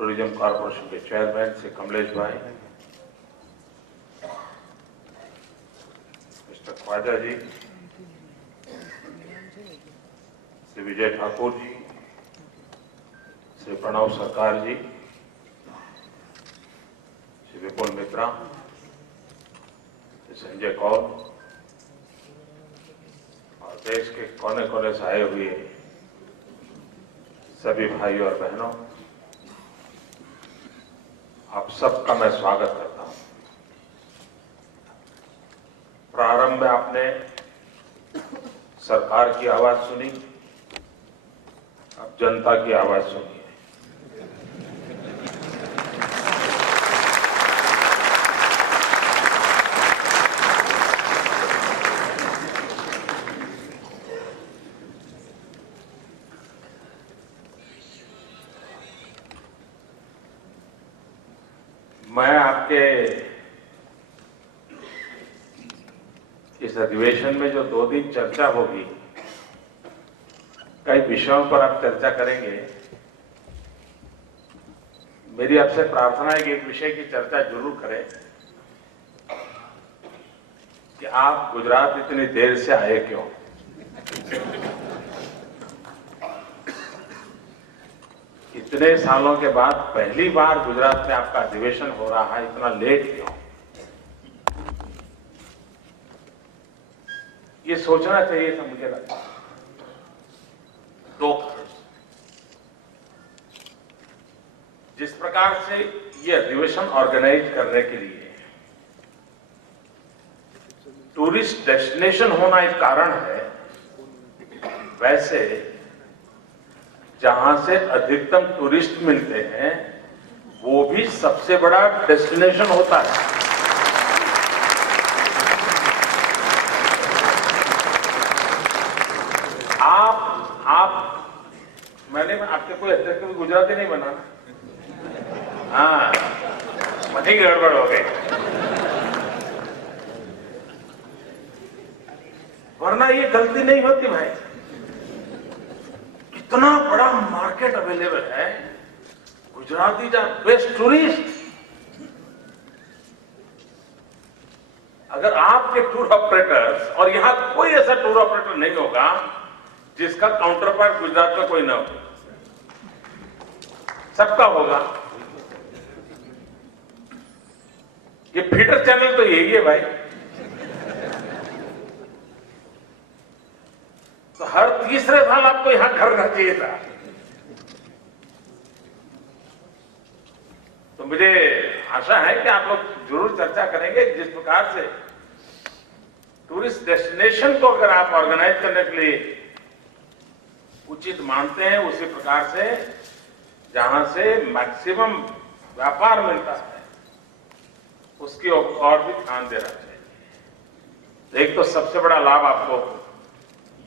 Tourism corporation के chairman Shri Kamlesh भाई, mister Khwaja जी, श्री विजय ठाकुर जी, श्री प्रणव सरकार जी, श्री विपुल मित्रा, श्री संजय कौल और देश के कोने कोने से आए हुए सभी भाइयों और बहनों, आप सबका मैं स्वागत करता हूं। प्रारंभ में आपने सरकार की आवाज सुनी, अब जनता की आवाज सुनिए। मैं आपके इस अधिवेशन में जो 2 दिन चर्चा होगी, कई विषयों पर आप चर्चा करेंगे। मेरी आपसे प्रार्थना है कि एक विषय की चर्चा जरूर करें कि आप गुजरात इतनी देर से आए क्यों। इतने सालों के बाद पहली बार गुजरात में आपका अधिवेशन हो रहा है, इतना लेट क्यों? ये सोचना चाहिए था, मुझे लगता है। 2 जिस प्रकार से ये अधिवेशन ऑर्गेनाइज करने के लिए टूरिस्ट डेस्टिनेशन होना एक कारण है, वैसे जहां से अधिकतम टूरिस्ट मिलते हैं वो भी सबसे बड़ा डेस्टिनेशन होता है। मैंने आपके कोई अध्यक्ष भी गुजराती नहीं बना ना? हाँ, वही गड़बड़ हो गई, वरना ये गलती नहीं होती भाई। इतना बड़ा मार्केट अवेलेबल है, गुजराती जा बेस्ट टूरिस्ट। अगर आपके टूर ऑपरेटर्स, और यहां कोई ऐसा टूर ऑपरेटर नहीं होगा जिसका काउंटर पार्ट गुजरात में कोई ना हो, सबका होगा। ये फीडर चैनल तो यही है भाई। तो हर तीसरे साल आपको यहां घर रहना चाहिए था। तो मुझे आशा है कि आप लोग जरूर चर्चा करेंगे जिस प्रकार से टूरिस्ट डेस्टिनेशन को अगर आप ऑर्गेनाइज करने के लिए उचित मानते हैं, उसी प्रकार से जहां से मैक्सिमम व्यापार मिलता है उसकी और भी ध्यान देना चाहिए। एक तो सबसे बड़ा लाभ आपको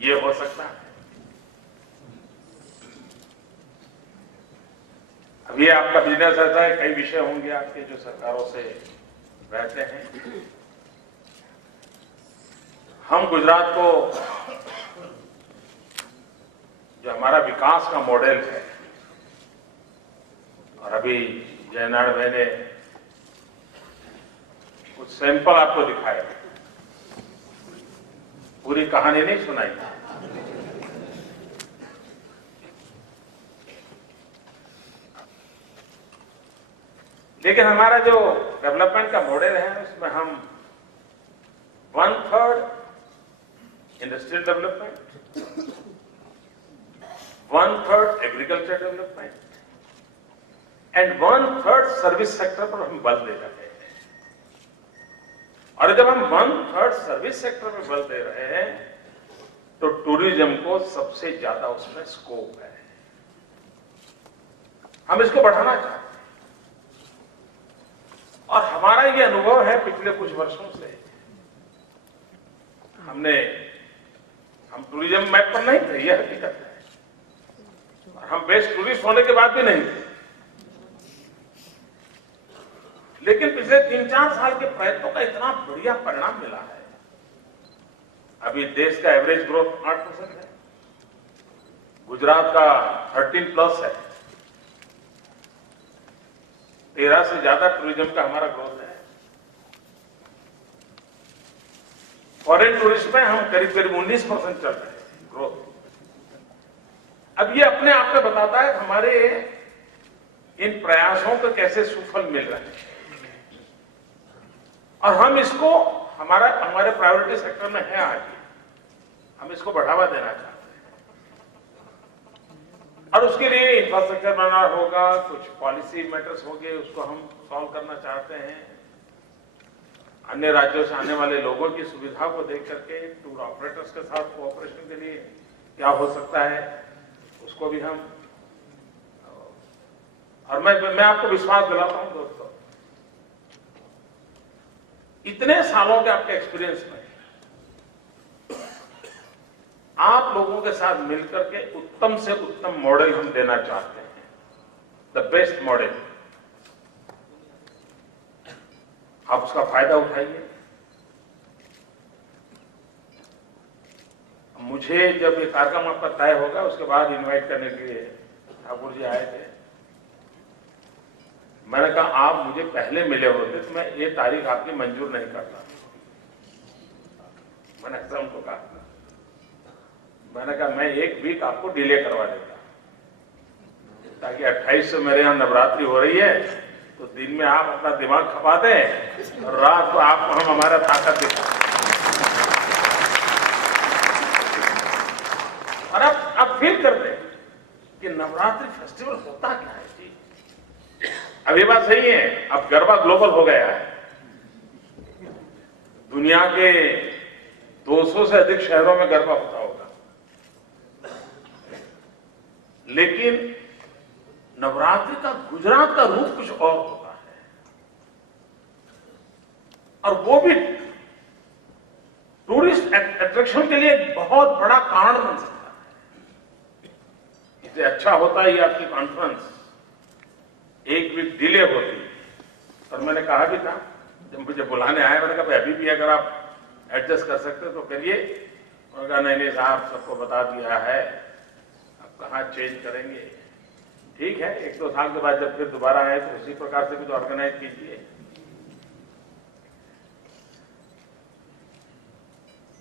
ये हो सकता है, अभी आपका बिजनेस ऐसा है, कई विषय होंगे आपके जो सरकारों से रहते हैं। हम गुजरात को जो हमारा विकास का मॉडल है, और अभी जयनारायण भाई ने कुछ सैंपल आपको दिखाए, पूरी कहानी नहीं सुनाई। लेकिन हमारा जो डेवलपमेंट का मॉडल है उसमें हम 1/3 industrial development, 1/3 agriculture development and 1/3 service sector पर हम बल दे रहे हैं। और जब हम 1/3 सर्विस सेक्टर पर बल दे रहे हैं तो टूरिज्म को सबसे ज्यादा उसमें स्कोप है, हम इसको बढ़ाना चाहते हैं। और हमारा ये अनुभव है पिछले कुछ वर्षों से, हम टूरिज्म मैप पर नहीं थे, यह हकीकत है, और हम बेस्ट टूरिस्ट होने के बाद भी नहीं थे। लेकिन पिछले 3-4 साल के प्रयत्नों का इतना बढ़िया परिणाम मिला है। अभी देश का एवरेज ग्रोथ 8% है, गुजरात का 13+ है। 13 से ज्यादा टूरिज्म का हमारा ग्रोथ है। फॉरेन टूरिस्ट में हम करीब करीब 19% चल रहे हैं ग्रोथ। अब ये अपने आप में बताता है हमारे इन प्रयासों को कैसे सुफल मिल रहे हैं, और हम इसको हमारे प्रायोरिटी सेक्टर में है आज, हम इसको बढ़ावा देना चाहते हैं। और उसके लिए इंफ्रास्ट्रक्चर बनाना होगा, कुछ पॉलिसी मैटर्स होंगे, उसको हम सॉल्व करना चाहते हैं। अन्य राज्यों से आने वाले लोगों की सुविधा को देख करके टूर ऑपरेटर्स के साथ कोऑपरेशन के लिए क्या हो सकता है, उसको भी हम, और मैं आपको विश्वास दिलाता हूं दोस्तों, इतने सालों के आपके एक्सपीरियंस में आप लोगों के साथ मिलकर के उत्तम से उत्तम मॉडल हम देना चाहते हैं, द बेस्ट मॉडल। आप उसका फायदा उठाइए। मुझे जब ये कार्यक्रम आपका तय होगा उसके बाद इनवाइट करने के लिए ठाकुर जी आए थे, मैंने कहा आप मुझे पहले मिले होते तो मैं ये तारीख आपकी मंजूर नहीं करता। मैंने ऐसा उनको कहा, मैंने कहा मैं 1 वीक आपको डिले करवा देता, ताकि 28 से मेरे यहां नवरात्रि हो रही है, तो दिन में आप अपना दिमाग खपा दें और रात को आपको हम हमारा ताकत दिखाएं। और अब फील कर दें कि नवरात्रि फेस्टिवल होता क्या है जी। अब ये बात सही है, अब गरबा ग्लोबल हो गया है, दुनिया के 200 से अधिक शहरों में गरबा होता होगा, लेकिन नवरात्रि का गुजरात का रूप कुछ और होता है, और वो भी टूरिस्ट अट्रैक्शन के लिए एक बहुत बड़ा कारण बन सकता है। इससे अच्छा होता है ये आपकी कॉन्फ्रेंस 1 वीक डिले होती, और मैंने कहा भी था जब मुझे बुलाने आए, मैंने कहा अभी भी अगर आप एडजस्ट कर सकते तो करिए। उन्होंने कहा नहीं साहब, सबको बता दिया है, अब कहाँ चेंज करेंगे। ठीक है, 1-2 साल के बाद जब फिर दोबारा आए तो उसी प्रकार से कुछ ऑर्गेनाइज कीजिए।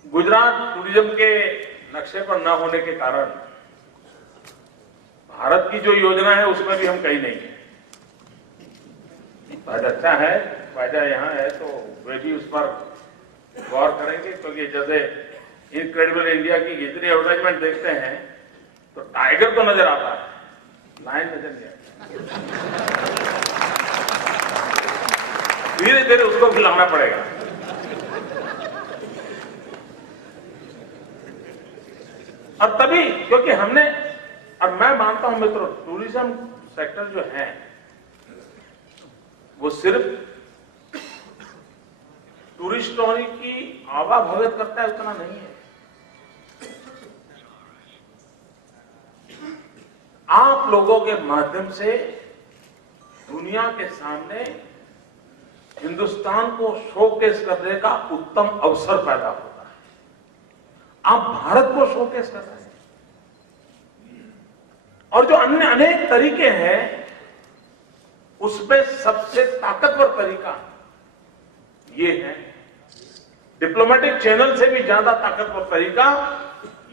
गुजरात टूरिज्म के नक्शे पर न होने के कारण भारत की जो योजना है उसमें भी हम कहीं नहीं है। बहुत अच्छा है, फायदा यहाँ है, तो वे भी उस पर गौर करेंगे, क्योंकि जैसे इनक्रेडिबल इंडिया की जितनी एडवर्टाइजमेंट देखते हैं तो टाइगर तो नजर आता है, लाइन नजर नहीं आता। धीरे धीरे उसको खिलाना पड़ेगा। और तभी, क्योंकि हमने, और मैं मानता हूं मित्रों, टूरिज्म सेक्टर जो है वो सिर्फ टूरिस्टों की आवाभगत करता है उतना नहीं है। आप लोगों के माध्यम से दुनिया के सामने हिंदुस्तान को शोकेस करने का उत्तम अवसर पैदा होता है। आप भारत को शोकेस कर रहे हैं, और जो अन्य अनेक तरीके हैं उसमें सबसे ताकतवर तरीका ये है, डिप्लोमेटिक चैनल से भी ज्यादा ताकतवर तरीका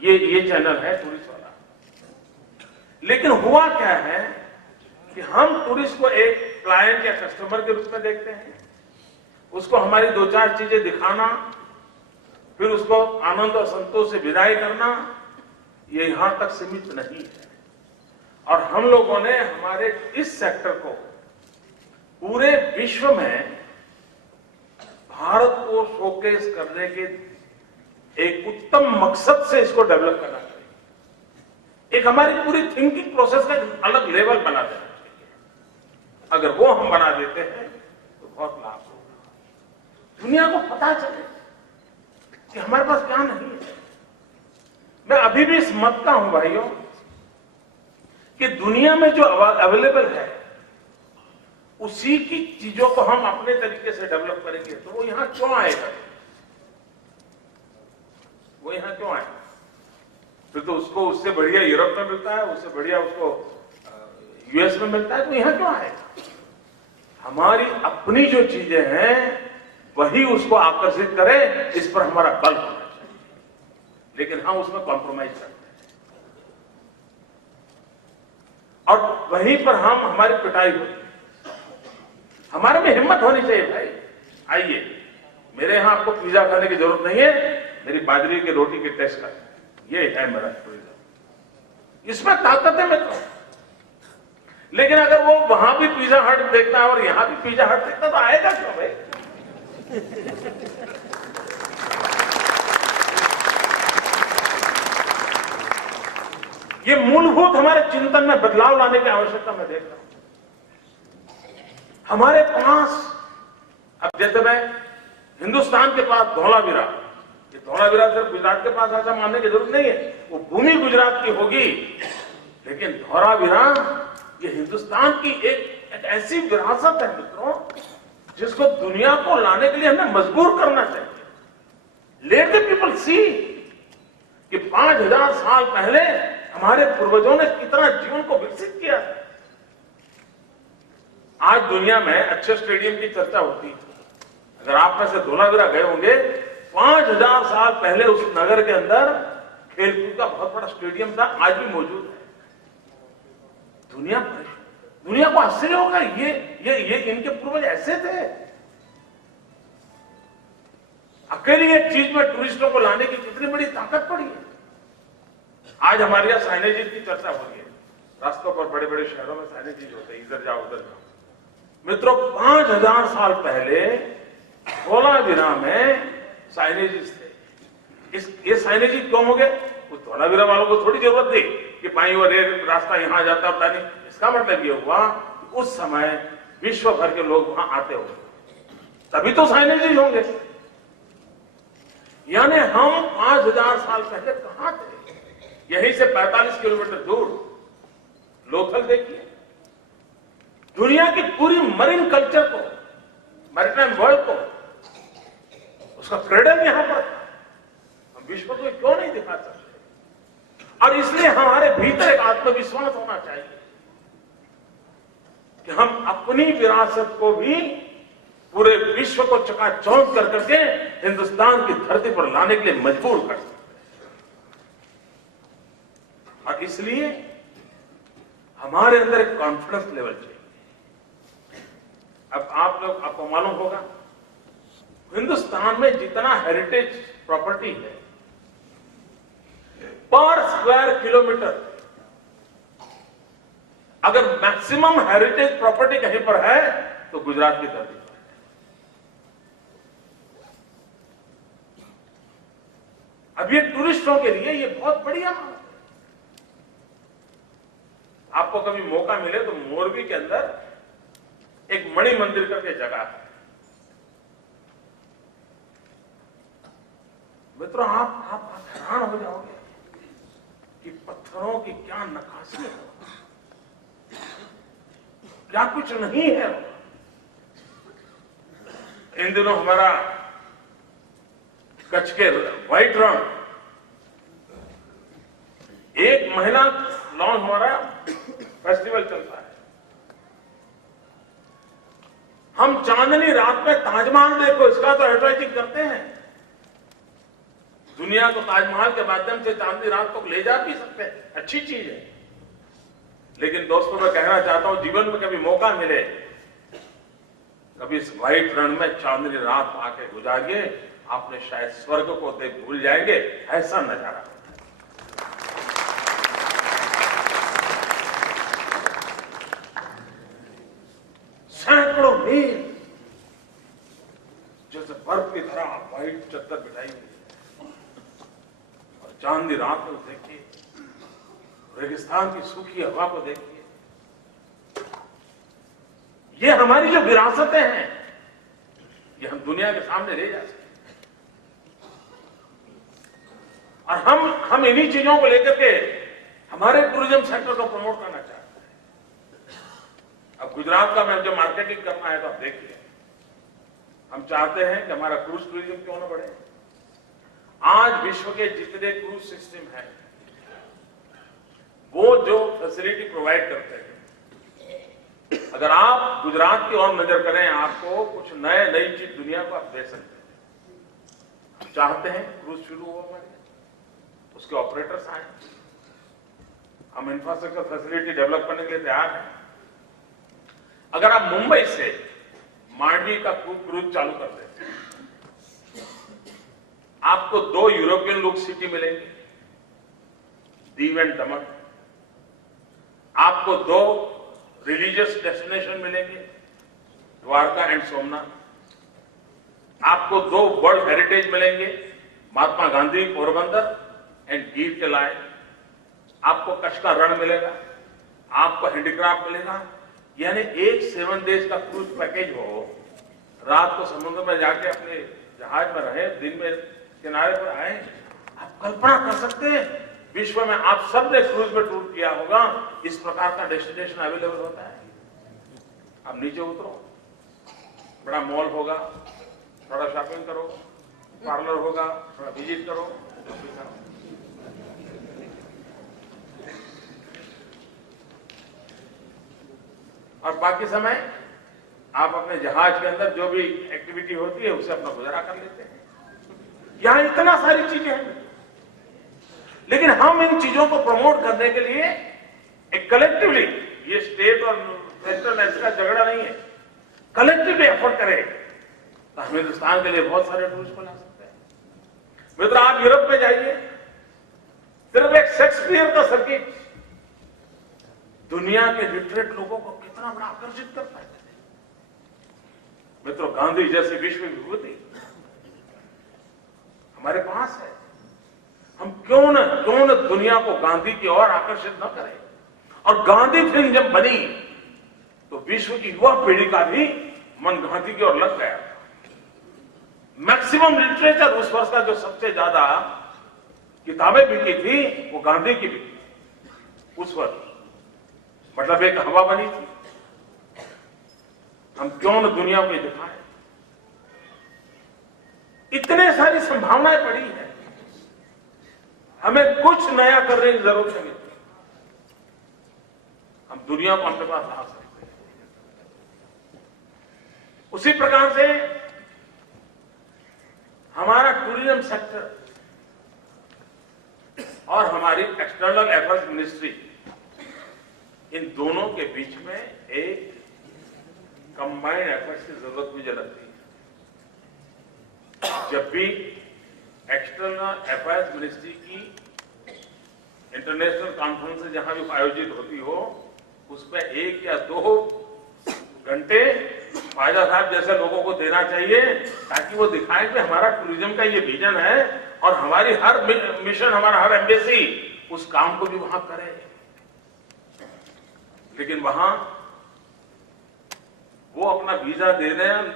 ये चैनल है टूरिस्ट वाला। लेकिन हुआ क्या है कि हम टूरिस्ट को एक क्लाइंट या कस्टमर के रूप में देखते हैं, उसको हमारी 2-4 चीजें दिखाना, फिर उसको आनंद और संतोष से विदाई करना, ये यहां तक सीमित नहीं है। और हम लोगों ने हमारे इस सेक्टर को पूरे विश्व में भारत को शोकेस करने के एक उत्तम मकसद से इसको डेवलप करना चाहिए। एक हमारी पूरी थिंकिंग प्रोसेस का अलग लेवल बना देना चाहिए। अगर वो हम बना देते हैं तो बहुत लाभ होगा, दुनिया को पता चले कि हमारे पास क्या नहीं है। मैं अभी भी इस मत का हूं भाइयों कि दुनिया में जो अवेलेबल है उसी की चीजों को हम अपने तरीके से डेवलप करेंगे तो वो यहां क्यों आएगा, वो यहां क्यों आएगा। फिर तो उसको उससे बढ़िया यूरोप में मिलता है, उससे बढ़िया उसको यूएस में मिलता है, तो यहां क्यों आएगा। हमारी अपनी जो चीजें हैं वही उसको आकर्षित करे, इस पर हमारा बल होना चाहिए, लेकिन हम उसमें कॉम्प्रोमाइज करते हैं और वहीं पर हमारी पिटाई होती है। हमारे में हिम्मत होनी चाहिए भाई, आइए मेरे यहां आपको पिज्जा खाने की जरूरत नहीं है, मेरी बाजरे की रोटी की टेस्ट का, ये है मेरा टूरिज्म, इसमें ताकत है मित्रों। लेकिन अगर वो वहां भी पिज्जा हट देखता है और यहां भी पिज्जा हट देखता है तो आएगा क्यों भाई? ये मूलभूत हमारे चिंतन में बदलाव लाने की आवश्यकता मैं देख रहा हूं। हमारे पास अब जैसे मैं हिंदुस्तान के पास धौलावीरा, ये धौलावीरा सिर्फ गुजरात के पास ऐसा मानने की जरूरत नहीं है, वो भूमि गुजरात की होगी, लेकिन धौलावीरा ये हिंदुस्तान की एक ऐसी विरासत है मित्रों, जिसको दुनिया को लाने के लिए हमें मजबूर करना चाहिए। लेट द पीपल सी कि 5000 साल पहले हमारे पूर्वजों ने कितना जीवन को विकसित किया है। आज दुनिया में अच्छे स्टेडियम की चर्चा होती है, अगर आप में से धौलावीरा गए होंगे, 5000 साल पहले उस नगर के अंदर खेलकूद का बहुत बड़ा स्टेडियम था, आज भी मौजूद है। दुनिया को आश्चर्य होगा, ये इनके पूर्वज ऐसे थे। अकेली एक चीज में टूरिस्टों को लाने की कितनी बड़ी ताकत पड़ी है। आज हमारे यहाँ साइनेजेस की चर्चा हो रही है, रास्तों पर बड़े बड़े शहरों में साइनेजेस होते हैं, इधर जाओ उधर जाओ। मित्रों 5000 साल पहले धौलावीरा में साइनेजेस थे। ये साइनेजेस क्यों हो गए? उस धौलावीरा वालों को थोड़ी जरूरत थी कि बाईं ओर रास्ता यहां जाता पता नहीं। इसका मतलब ये हुआ कि उस समय विश्व भर के लोग वहां आते होंगे, तभी तो साइनेजेस होंगे। यानी हम 5000 साल पहले कहां थे? यहीं से 45 किलोमीटर दूर लोथल देखिए। दुनिया की पूरी मरीन कल्चर को, मैरीटाइम वर्ल्ड को, उसका क्रेडल यहां पर था। हम विश्व को क्यों नहीं दिखा सकते? और इसलिए हमारे भीतर एक आत्मविश्वास होना चाहिए कि हम अपनी विरासत को भी पूरे विश्व को चकाचौंध कर करके हिंदुस्तान की धरती पर लाने के लिए मजबूर कर सकते हैं। और इसलिए हमारे अंदर एक कॉन्फिडेंस लेवल चाहिए। अब आपको मालूम होगा, हिंदुस्तान में जितना हेरिटेज प्रॉपर्टी है पर स्क्वायर किलोमीटर, अगर मैक्सिमम हेरिटेज प्रॉपर्टी कहीं पर है तो गुजरात की धरती पर। अब ये टूरिस्टों के लिए ये बहुत बढ़िया है। आपको कभी मौका मिले तो मोरबी के अंदर एक मणि मंदिर करके जगह है। मित्रों आप हैरान हो जाओगे कि पत्थरों की क्या नक्काशी है, क्या कुछ नहीं है। इन दिनों हमारा कच्छ के व्हाइट रण, एक महीना लॉन्ग हमारा फेस्टिवल चलता है। हम चांदनी रात में ताजमहल देखो, इसका तो एडवर्टाइजिंग करते हैं। दुनिया को ताजमहल के माध्यम से चांदनी रात को ले जा भी सकते हैं, अच्छी चीज है। लेकिन दोस्तों मैं कहना चाहता हूं, जीवन में कभी मौका मिले, कभी इस व्हाइट रण में चांदनी रात आके गुजारिए, आपने शायद स्वर्ग को देख भूल जाएंगे, ऐसा नजारा। सैकड़ों मील जैसे बर्फ की तरह व्हाइट चद्दर बिछाई हुई और चांदनी रात को देखिए, रेगिस्तान की सूखी हवा को देखिए। ये हमारी जो विरासतें हैं, ये हम दुनिया के सामने ले जा सकते हैं। और हम इन्हीं चीजों को लेकर के हमारे टूरिज्म सेक्टर को प्रमोट करना चाहते हैं। अब गुजरात का मैं जो मार्केटिंग करना है तो आप देखिए, हम चाहते हैं कि हमारा क्रूज टूरिज्म क्यों ना बढ़े। आज विश्व के जितने क्रूज सिस्टम है, वो जो फैसिलिटी प्रोवाइड करते हैं, अगर आप गुजरात की ओर नजर करें, आपको कुछ नई चीज दुनिया को आप दे सकते हैं। हम चाहते हैं क्रूज शुरू हो हमारे, उसके ऑपरेटर्स आए, हम इंफ्रास्ट्रक्चर फैसिलिटी डेवलप करने के लिए तैयार हैं। अगर आप मुंबई से मांडवी का क्रूज चालू कर देते हैं, आपको 2 यूरोपियन लुक सिटी मिलेंगे, दीव एंड दमन। आपको 2 रिलीजियस डेस्टिनेशन मिलेंगे, द्वारका एंड सोमनाथ। आपको 2 वर्ल्ड हेरिटेज मिलेंगे, महात्मा गांधी पोरबंदर एंड गीर के लायन। आपको कच्छ का रण मिलेगा, आपको हैंडीक्राफ्ट मिलेगा। यानी एक 7 डेज का क्रूज पैकेज हो, रात को समुद्र में जाके अपने जहाज में रहे, दिन में किनारे पर आए। आप कल्पना कर सकते हैं, विश्व में आप सब ने क्रूज में टूर किया होगा, इस प्रकार का डेस्टिनेशन अवेलेबल होता है। आप नीचे उतरो, बड़ा मॉल होगा, थोड़ा शॉपिंग करो, पार्लर होगा, थोड़ा विजिट करो, और बाकी समय आप अपने जहाज के अंदर जो भी एक्टिविटी होती है उससे अपना गुजारा कर लेते हैं। यहां इतना सारी चीजें हैं, लेकिन हम इन चीजों को प्रमोट करने के लिए एक कलेक्टिवली, ये स्टेट और सेंट्रल का झगड़ा नहीं है, कलेक्टिवली एफर्ट करें तो हम हिंदुस्तान के लिए बहुत सारे टूरिस्ट बना सकते हैं। मित्र, आप यूरोप में जाइए, सिर्फ एक शेक्सपियर का सर्किट दुनिया के लिटरेट लोगों को कितना बड़ा आकर्षित करता है। मित्रों, गांधी जैसी विश्व विभूति हमारे पास है। हम क्यों न दुनिया को गांधी की ओर आकर्षित न करें। और गांधी फिल्म जब बनी तो विश्व की युवा पीढ़ी का भी मन गांधी की ओर लग गया। मैक्सिमम लिटरेचर उस वर्ष का जो सबसे ज्यादा किताबें बिकी थी वो गांधी की बिकी उस वर्ष। मतलब एक हवा बनी थी। हम क्यों न दुनिया को दिखाएं। इतने सारी संभावनाएं पड़ी हैं, हमें कुछ नया करने की जरूरत नहीं। हम दुनिया को अपने पास ला सकते हैं। उसी प्रकार से हमारा टूरिज्म सेक्टर और हमारी एक्सटर्नल अफेयर्स मिनिस्ट्री, इन दोनों के बीच में एक कंबाइंड एफर्ट्स की जरूरत मुझे लगती है। जब भी एक्सटर्नल अफेयर्स मिनिस्ट्री की इंटरनेशनल कॉन्फ्रेंस जहां भी आयोजित होती हो, उसमें 1 या 2 घंटे फायदा साहब जैसे लोगों को देना चाहिए, ताकि वो दिखाएं कि हमारा टूरिज्म का ये विजन है और हमारी हर मिशन, हमारा हर एम्बेसी उस काम को भी वहां करे। लेकिन वहां वो अपना वीजा दे रहे हैं,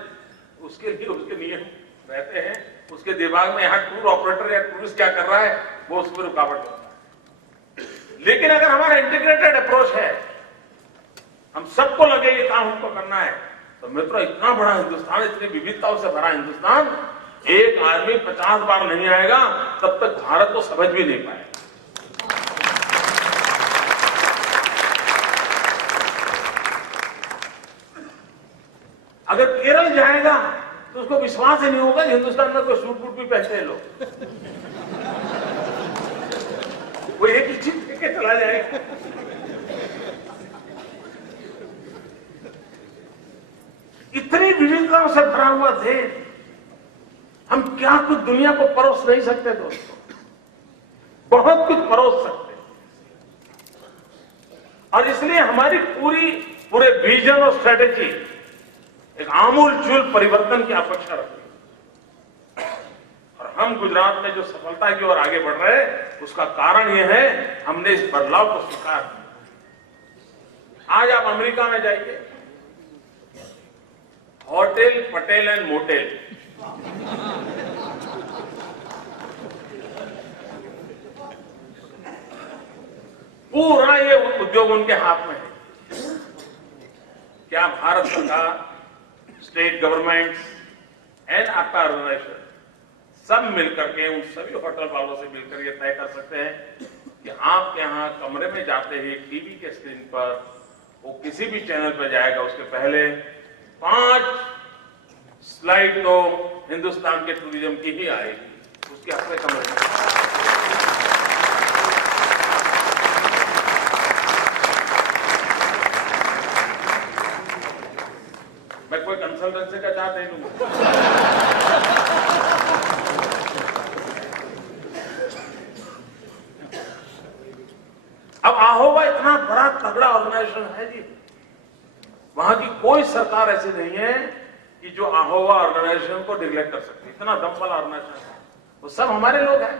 उसके लिए उसके नियम रहते हैं, उसके दिमाग में यहां टूर ऑपरेटर या टूरिस्ट क्या कर रहा है वो उस पर रुकावट होता है। लेकिन अगर हमारा इंटीग्रेटेड अप्रोच है, हम सबको लगे ये काम हमको करना है, तो मित्रों इतना बड़ा हिंदुस्तान, इतनी विविधताओं से भरा हिंदुस्तान, एक आदमी 50 बार नहीं आएगा तब तक भारत को समझ भी नहीं पाएगा। अगर केरल जाएगा तो उसको विश्वास ही नहीं होगा हिंदुस्तान में कोई सूट बूट भी पहनते हैं लोग। वो एक ही चीज लेके चला जाएगा। इतनी विविधताओं से भरा हुआ देश, हम क्या कुछ दुनिया को परोस नहीं सकते दोस्तों? बहुत कुछ परोस सकते। और इसलिए हमारी पूरे विजन और स्ट्रेटेजी एक आमूल-चूल परिवर्तन की अपेक्षा रखती है। और हम गुजरात में जो सफलता की ओर आगे बढ़ रहे हैं, उसका कारण यह है हमने इस बदलाव को स्वीकार किया। आज आप अमेरिका में जाइए, होटल, पटेल एंड मोटेल, पूरा ये उद्योग उनके हाथ में है। क्या भारत सरकार, स्टेट गवर्नमेंट्स एंड आपका ऑर्गेनाइजेशन सब मिलकर के उन सभी होटल वालों से मिलकर ये तय कर सकते हैं कि आपके यहां कमरे में जाते ही टीवी के स्क्रीन पर वो किसी भी चैनल पर जाएगा उसके पहले 5 स्लाइड तो हिंदुस्तान के टूरिज्म की ही आएगी, उसके अपने कमरे में। मैं कोई कंसल्टेंसी का चार्ज नहीं लूंगा। अब आहोवा इतना बड़ा तगड़ा ऑर्गेनाइजेशन है जी, वहां की कोई सरकार ऐसी नहीं है कि जो आहोवा ऑर्गेनाइजेशन को डिक्लेयर कर सकती, इतना दम वाला ऑर्गेनाइजेशन है। वो सब हमारे लोग हैं,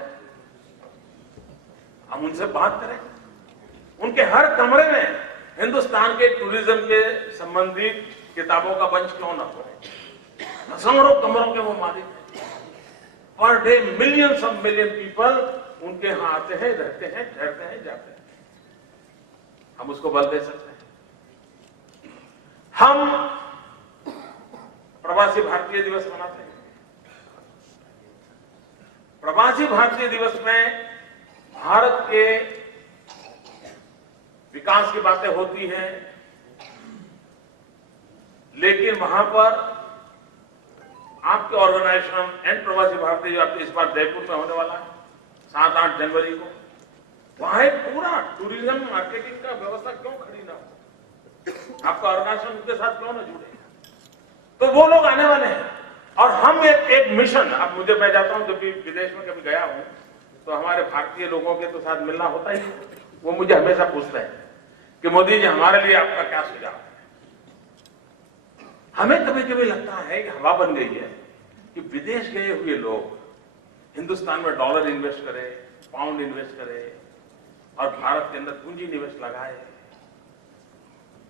हम उनसे बात करें। उनके हर कमरे में हिंदुस्तान के टूरिज्म के संबंधित किताबों का बंच क्यों ना हो। हजारों कमरों के वो मालिक हैं। Per day millions of million people उनके यहां आते हैं, रहते हैं, ठहरते हैं, जाते हैं। हम उसको बल दे सकते हैं। हम प्रवासी भारतीय दिवस मनाते हैं। प्रवासी भारतीय दिवस में भारत के विकास की बातें होती हैं, लेकिन वहां पर आपके ऑर्गेनाइजेशन एंड प्रवासी भारतीय जो आपके इस बार जयपुर में होने वाला है 7-8 जनवरी को, वहां एक पूरा टूरिज्म मार्केटिंग का व्यवस्था क्यों खड़ी ना हो? आपका ऑर्गेनाइजेशन उनके साथ क्यों ना जुड़े? तो वो लोग आने वाले हैं और हम एक मिशन, अब मुझे मैं जाता हूं, जब भी विदेश में कभी गया हूं तो हमारे भारतीय लोगों के तो साथ मिलना होता ही है। वो मुझे हमेशा पूछते हैं कि मोदी जी हमारे लिए आपका क्या सुझाव है। हमें कभी कभी लगता है कि हवा बन गई है कि विदेश गए हुए लोग हिंदुस्तान में डॉलर इन्वेस्ट करें, पाउंड इन्वेस्ट करें और भारत के अंदर पूंजी निवेश लगाए।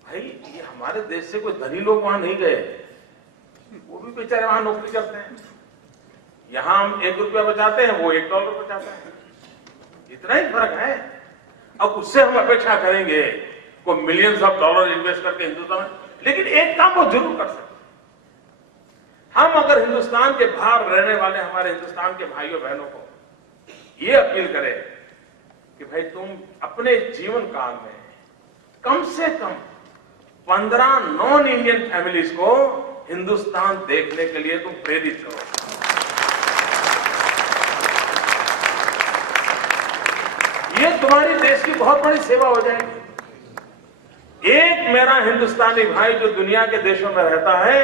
भाई ये हमारे देश से कोई धनी लोग वहां नहीं गए, वो भी बेचारे वहां नौकरी करते हैं। यहां हम 1 रुपया बचाते हैं, वो $1 बचाते हैं, इतना ही फर्क है। अब उससे हम अपेक्षा करेंगे कोई मिलियंस ऑफ डॉलर इन्वेस्ट करके हिंदुस्तान में, लेकिन एक काम वो जरूर कर सकते। हम अगर हिंदुस्तान के बाहर रहने वाले हमारे हिंदुस्तान के भाइयों बहनों को ये अपील करें कि भाई तुम अपने जीवन काल में कम से कम 15 नॉन इंडियन फैमिलीज को हिंदुस्तान देखने के लिए तुम प्रेरित करो। ये तुम्हारी देश की बहुत बड़ी सेवा हो जाएगी। एक मेरा हिंदुस्तानी भाई जो दुनिया के देशों में रहता है,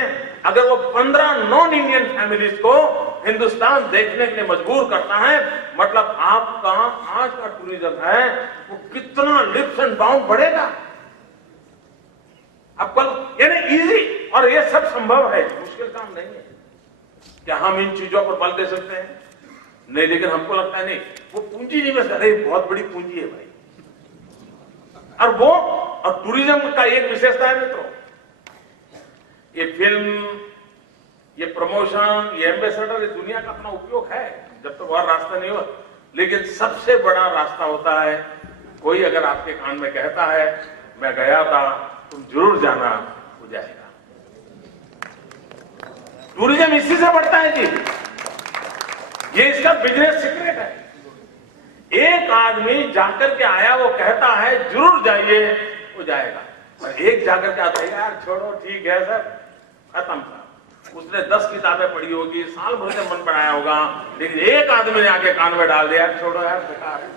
अगर वो 15 नॉन इंडियन फैमिलीज को हिंदुस्तान देखने के लिए मजबूर करता है, मतलब आपका आज का टूरिज्म है वो कितना लिप्स एंड बाउंड बढ़ेगा। अब कल यानी इजी, और ये सब संभव है, मुश्किल काम नहीं है। क्या हम इन चीजों पर बल दे सकते हैं? नहीं, लेकिन हमको लगता है नहीं, वो पूंजी निवेश, अरे बहुत बड़ी पूंजी है भाई। और वो और टूरिज्म का एक विशेषता है मित्रों, ये फिल्म, ये प्रमोशन, ये एम्बेसडर, ये दुनिया का अपना उपयोग है जब तक और रास्ता नहीं हो। लेकिन सबसे बड़ा रास्ता होता है, कोई अगर आपके कान में कहता है मैं गया था, तुम जरूर जाना, हो जाएगा। टूरिज्म इसी से बढ़ता है जी, ये इसका बिजनेस सीक्रेट है। एक आदमी जाकर के आया, वो कहता है जरूर जाइए, वो जाएगा। और एक जाकर के आता है यार छोड़ो, ठीक है सर, खत्म था। उसने 10 किताबें पढ़ी होगी, साल भर से मन बनाया होगा, लेकिन एक आदमी ने आके कान में डाल दिया छोड़ो यार बेकार है,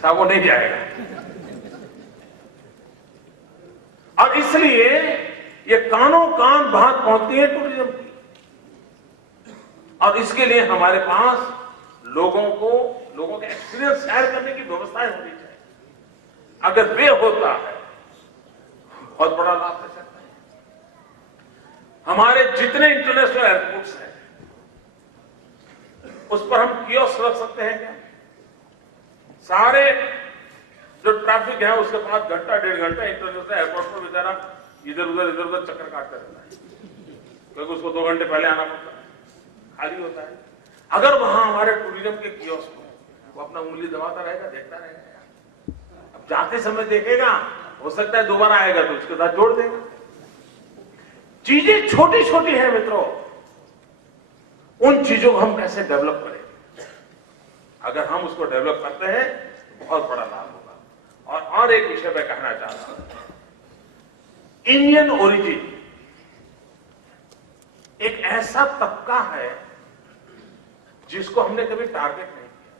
साहब वो नहीं जाएगा। और इसलिए ये कानों कान बात पहुंचती है टूरिज्म की, और इसके लिए हमारे पास लोगों के एक्सपीरियंस शेयर करने की व्यवस्थाएं होनी चाहिए। अगर वे होता है बहुत बड़ा लाभ ले सकता है। हमारे जितने इंटरनेशनल एयरपोर्ट्स हैं उस पर हम कियोस्क रख सकते हैं क्या? सारे जो ट्रैफिक है उसके बाद घंटा 1.5 घंटा इंटरनेशनल एयरपोर्ट पर बेचारा इधर उधर चक्कर काटता रहता है, क्योंकि उसको 2 घंटे पहले आना पड़ता है, खाली होता है। अगर वहां हमारे टूरिज्म के कियोस्क हो, वो अपना उंगली दबाता रहेगा, देखता रहेगा। अब जाते समय देखेगा, हो सकता है दोबारा आएगा तो उसके साथ जोड़ देगा। चीजें छोटी छोटी है मित्रों, उन चीजों को हम कैसे डेवलप करें? अगर हम उसको डेवलप करते हैं तो बहुत बड़ा लाभ होगा। और एक विषय मैं कहना चाहता हूं, इंडियन ओरिजिन एक ऐसा तबका है जिसको हमने कभी टारगेट नहीं किया।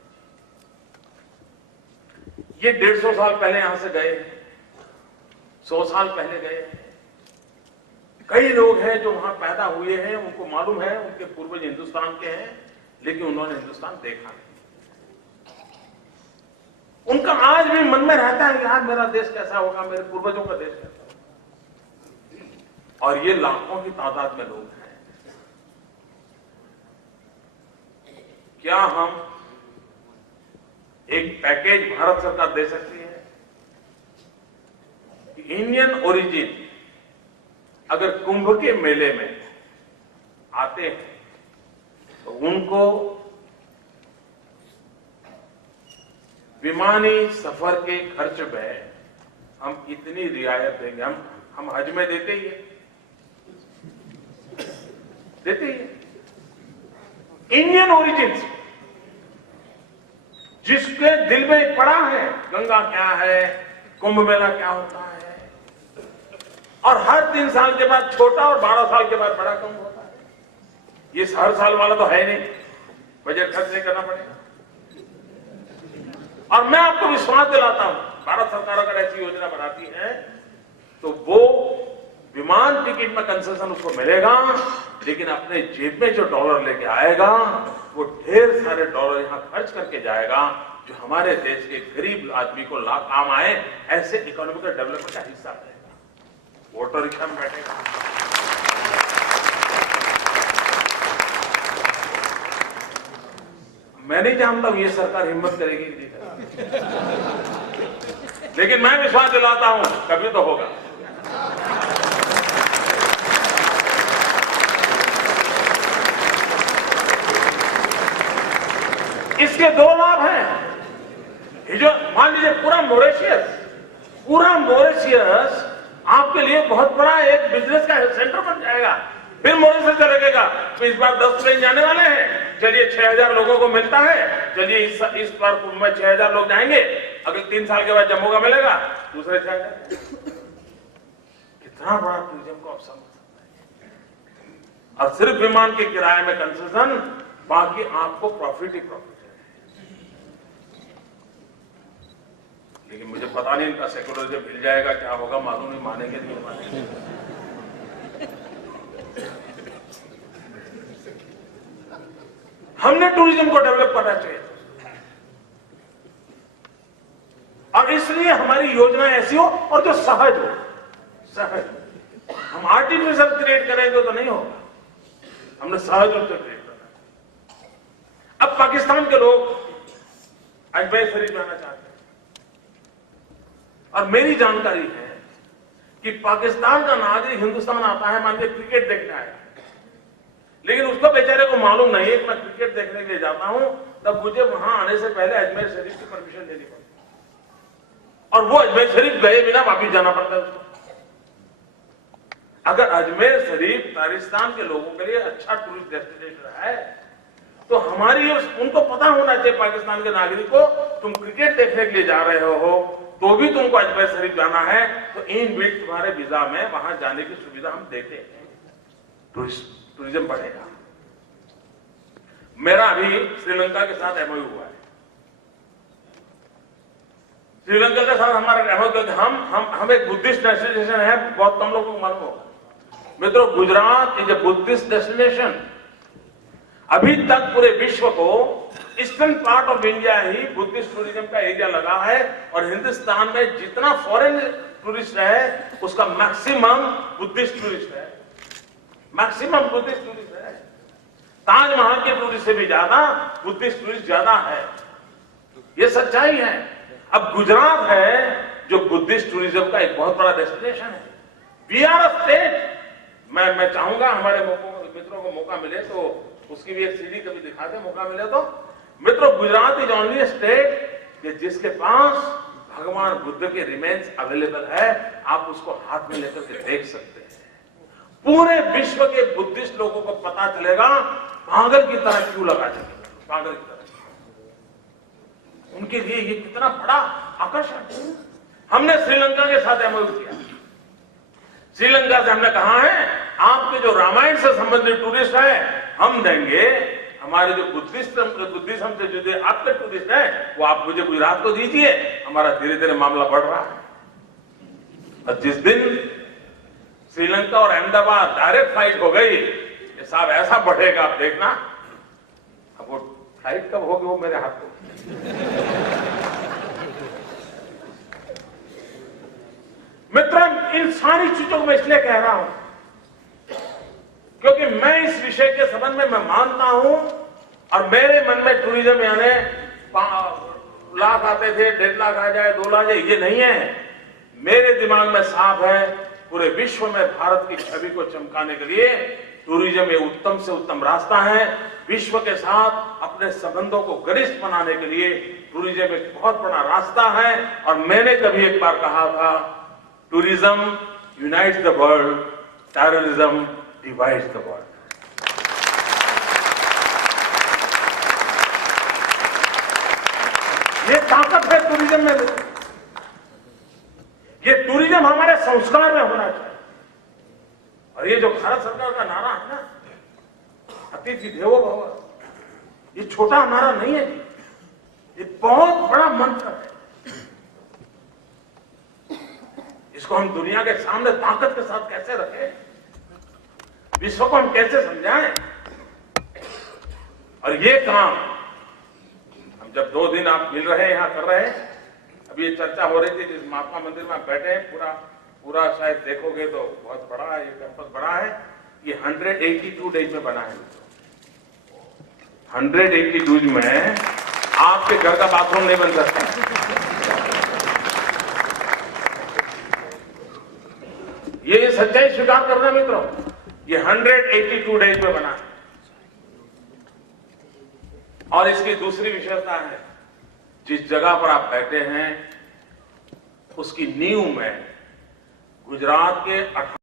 ये 150 साल पहले यहां से गए, 100 साल पहले गए। कई लोग हैं जो वहां पैदा हुए हैं, उनको मालूम है उनके पूर्वज हिंदुस्तान के हैं, लेकिन उन्होंने हिंदुस्तान देखा नहीं। उनका आज भी मन में रहता है कि आज मेरा देश कैसा होगा, मेरे पूर्वजों का देश कैसा होगा। और ये लाखों की तादाद में लोग हैं। क्या हम एक पैकेज भारत सरकार दे सकती है कि इंडियन ओरिजिन अगर कुंभ के मेले में आते हैं तो उनको विमानी सफर के खर्च में हम इतनी रियायत देंगे। हम हज में देते ही है, देते ही है। इंडियन ओरिजिन जिसके दिल में पड़ा है गंगा क्या है, कुंभ मेला क्या होता है, और हर 3 साल के बाद छोटा और 12 साल के बाद बड़ा कुंभ होता है। ये हर साल वाला तो है नहीं, बजट खर्च नहीं करना पड़ेगा। और मैं आपको विश्वास दिलाता हूं, भारत सरकार अगर ऐसी योजना बनाती है तो वो विमान टिकट में कंसेशन उसको मिलेगा, लेकिन अपने जेब में जो डॉलर लेके आएगा वो ढेर सारे डॉलर यहां खर्च करके जाएगा, जो हमारे देश के गरीब आदमी को काम आए, ऐसे इकोनॉमिकल डेवलपमेंट का हिस्सा बनेगा। ऑटो रिक्शा में बैठेगा, मैं नहीं जानता हूं ये सरकार हिम्मत करेगी कि नहीं करेगी, लेकिन मैं विश्वास दिलाता हूं कभी तो होगा। इसके 2 लाभ हैं। ये जो मान लीजिए पूरा मॉरिशियस आपके लिए बहुत बड़ा एक बिजनेस का सेंटर बन जाएगा। फिर मॉरिशस से लगेगा तो इस बार 10 प्लेन जाने वाले हैं, चलिए 6000 लोगों को मिलता है, चलिए इस बार कुंभ में 6000 लोग जाएंगे, अगले 3 साल के बाद जम्मू का मिलेगा, दूसरे 6000। कितना बड़ा टूरिज्म को आप समझ सकते हैं। और सिर्फ विमान के किराए में कंसेशन, बाकी आपको प्रॉफिट ही प्रॉफिट है। लेकिन मुझे पता नहीं इनका सेक्युलरिज्म मिल जाएगा, क्या होगा मालूम नहीं, मानेंगे नहीं मानेंगे। हमने टूरिज्म को डेवलप करना चाहिए और इसलिए हमारी योजना ऐसी हो और जो सहज हो। हम आर्टिफिशियल क्रिएट करेंगे तो नहीं होगा, हमने सहज रूप से क्रिएट करना। अब पाकिस्तान के लोग अजमेर शरीफ जाना चाहते हैं और मेरी जानकारी है कि पाकिस्तान का नागरिक हिंदुस्तान आता है, मान लीजिए क्रिकेट देखने आया, लेकिन उसको बेचारे को मालूम नहीं है कि मैं क्रिकेट देखने के लिए जाता हूं, तब मुझे वहां आने से पहले अजमेर शरीफ की परमिशन लेनी पड़ती है और वो अजमेर शरीफ गए बिना वापिस जाना पड़ता है उसको। अगर अजमेर शरीफ पाकिस्तान के लोगों के लिए अच्छा टूरिस्ट डेस्टिनेशन है तो हमारी उनको पता होना चाहिए पाकिस्तान के नागरिक को, तुम क्रिकेट देखने के लिए जा रहे हो तो भी तुमको अजमेर शरीफ जाना है, तो इन बिल्ट तुम्हारे वीजा में वहां जाने की सुविधा हम देते हैं, टूरिज्म बढ़ेगा। मेरा अभी श्रीलंका के साथ एमओयू हुआ है। श्रीलंका के साथ हमारा एमओयू, क्योंकि हम एक बुद्धिस्ट डेस्टिनेशन है, बहुत कम लोगों को मालूम होगा। मित्रों, Gujarat is a Buddhist destination. अभी तक पूरे विश्व को eastern part of India he Buddhist tourism का एरिया लगा है और हिंदुस्तान में जितना फॉरेन टूरिस्ट है उसका मैक्सिमम बुद्धिस्ट टूरिस्ट है, मैक्सिमम बुद्धिस्ट टूरिस्ट है। ताजमहल के टूरिस्ट से भी ज्यादा बुद्धिस्ट टूरिस्ट ज्यादा है, ये सच्चाई है। अब गुजरात है जो बुद्धिस्ट टूरिज्म का एक बहुत बड़ा डेस्टिनेशन है। We are a state. मैं चाहूंगा हमारे मित्रों को मौका मिले तो उसकी भी एक सीडी कभी दिखा दे, मौका मिले तो। मित्रों, गुजरात इज ओनली स्टेट जिसके पास भगवान बुद्ध के रिमेन्स अवेलेबल है, आप उसको हाथ में लेकर के देख सकते हैं। पूरे विश्व के बुद्धिस्ट लोगों को पता चलेगा पागल की तरह क्यों लगा चलेगा, पागल की तरह। उनके लिए ये कितना बड़ा आकर्षण है। हमने श्रीलंका के साथ एमओयू किया। श्रीलंका से हमने कहा है आपके जो रामायण से संबंधित टूरिस्ट है हम देंगे, हमारे जो बुद्धिज्म से जुड़े आपके टूरिस्ट हैं वो आप मुझे गुजरात को दीजिए। हमारा धीरे धीरे मामला बढ़ रहा है। और जिस दिन श्रीलंका और अहमदाबाद डायरेक्ट फ्लाइट हो गई, ये साहब ऐसा बढ़ेगा, आप देखना। अब वो फ्लाइट कब होगी वो मेरे हाथ में। मित्रों, इन सारी चीजों को मैं इसलिए कह रहा हूं क्योंकि मैं इस विषय के संबंध में मैं मानता हूं और मेरे मन में टूरिज्म यानी लाख आते थे, 1.5 लाख आ जाए, 2 लाख आ जाए, ये नहीं है। मेरे दिमाग में साफ है, पूरे विश्व में भारत की छवि को चमकाने के लिए टूरिज्म ये उत्तम से उत्तम रास्ता है। विश्व के साथ अपने संबंधों को घनिष्ठ बनाने के लिए टूरिज्म एक बहुत बड़ा रास्ता है। और मैंने कभी एक बार कहा था, tourism unites the world, terrorism divides the world. ये ताकत है टूरिज्म में। ये टूरिज्म हमारे संस्कार में होना चाहिए। और ये जो भारत सरकार का नारा है ना, अतिथि देवो भव, ये छोटा नारा नहीं है जी, ये बहुत बड़ा मंत्र है। इसको हम दुनिया के सामने ताकत के साथ कैसे रखें, विश्व को हम कैसे समझाएं। और ये काम हम जब 2 दिन आप मिल रहे हैं, यहां कर रहे हैं। अभी ये चर्चा हो रही थी जिस महात्मा मंदिर में आप बैठे हैं, पूरा शायद देखोगे तो बहुत बड़ा है, ये कैंपस बड़ा है। ये 182 डेज में बना है। 182 में आपके घर का बाथरूम नहीं बन सकता। ये सच्चाई स्वीकार करना मित्रों, ये 182 डेज में बना है। और इसकी दूसरी विशेषता है, जिस जगह पर आप बैठे हैं उसकी नींव में गुजरात के